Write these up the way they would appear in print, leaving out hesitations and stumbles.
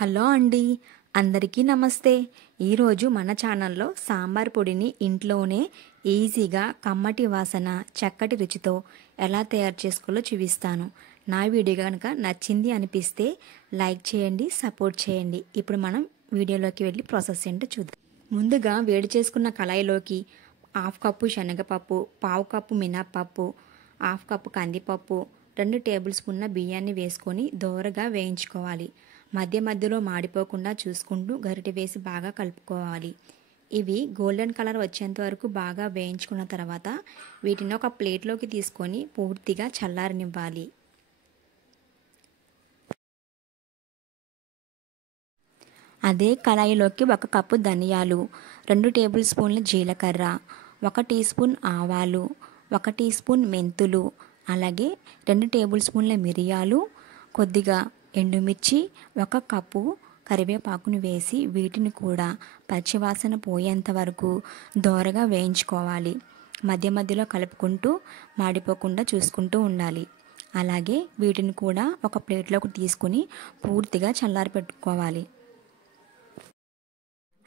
Hello అండి, అందరికీ నమస్తే. ఈరోజు మన ఛానల్లో సాంబార్ పొడిని ఇంట్లోనే ఈజీగా కమ్మటి వాసన చక్కటి రుచితో ఎలా తయారు చేసుకోవాలో చూపిస్తాను. నా వీడియో కనుక నచ్చింది అనిపిస్తే లైక్ చేయండి, సపోర్ట్ చేయండి. ఇప్పుడు మనం వీడియోలోకి వెళ్ళి ప్రాసెస్ ఏంటో చూద్దాం. ముందుగా వేడి చేసుకున్న కళాయిలోకి 1/2 కప్పు శనగపప్పు, 1/4 కప్పు మినప్పప్పు, 1/2 కప్పు కందిపప్పు, 2 టేబుల్ స్పూన్ల బియ్యాన్ని వేసుకొని దోరగా వేయించుకోవాలి. మధ్య మధ్యలో మాడిపోకుండా చూసుకుంటూ గరిటె వేసి బాగా కలుపుకోవాలి. ఇవి గోల్డెన్ కలర్ వచ్చేంత వరకు బాగా వేయించుకున్న తర్వాత వీటిని ఒక ప్లేట్లోకి తీసుకొని పూర్తిగా చల్లారనివ్వాలి. అదే కళాయిలోకి 1 కప్పు ధనియాలు, 2 టేబుల్ స్పూన్ల జీలకర్ర, 1 టీ స్పూన్ ఆవాలు, 1 టీ స్పూన్ మెంతులు, అలాగే 2 టేబుల్ స్పూన్ల మిరియాలు, కొద్దిగా ఎండుమిర్చి, 1 కప్పు కరివేపాకును వేసి వీటిని కూడా పచ్చివాసన పోయేంత వరకు దోరగా వేయించుకోవాలి. మధ్య మధ్యలో కలుపుకుంటూ మాడిపోకుండా చూసుకుంటూ ఉండాలి. అలాగే వీటిని కూడా ఒక ప్లేట్లోకి తీసుకుని పూర్తిగా చల్లారి పెట్టుకోవాలి.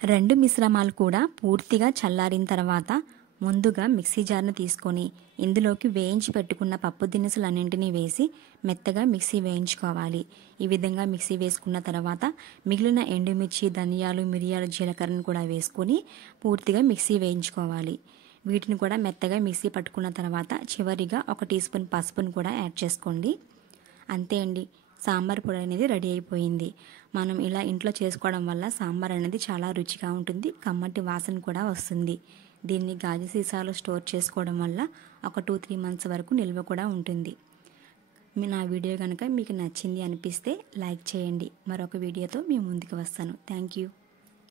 2 మిశ్రమాలు కూడా పూర్తిగా చల్లారిన తర్వాత ముందుగా మిక్సీ జార్ను తీసుకొని ఇందులోకి వేయించి పెట్టుకున్న పప్పు దినుసులన్నింటినీ వేసి మెత్తగా మిక్సీ వేయించుకోవాలి. ఈ విధంగా మిక్సీ వేసుకున్న తర్వాత మిగిలిన ఎండుమిర్చి, ధనియాలు, మిరియాలు, జీలకర్రను కూడా వేసుకొని పూర్తిగా మిక్సీ వేయించుకోవాలి. వీటిని కూడా మెత్తగా మిక్సీ పట్టుకున్న తర్వాత చివరిగా 1 టీ స్పూన్ పసుపును కూడా యాడ్ చేసుకోండి. అంతే అండి, సాంబార్ పొడి అనేది రెడీ అయిపోయింది. మనం ఇలా ఇంట్లో చేసుకోవడం వల్ల సాంబార్ అనేది చాలా రుచిగా ఉంటుంది, కమ్మటి వాసన కూడా వస్తుంది. దీన్ని గాజు సీసాలో స్టోర్ చేసుకోవడం వల్ల ఒక 2-3 మంత్స్ వరకు నిల్వ కూడా ఉంటుంది. నా వీడియో కనుక మీకు నచ్చింది అనిపిస్తే లైక్ చేయండి. మరొక వీడియోతో మీ ముందుకు వస్తాను. Thank you.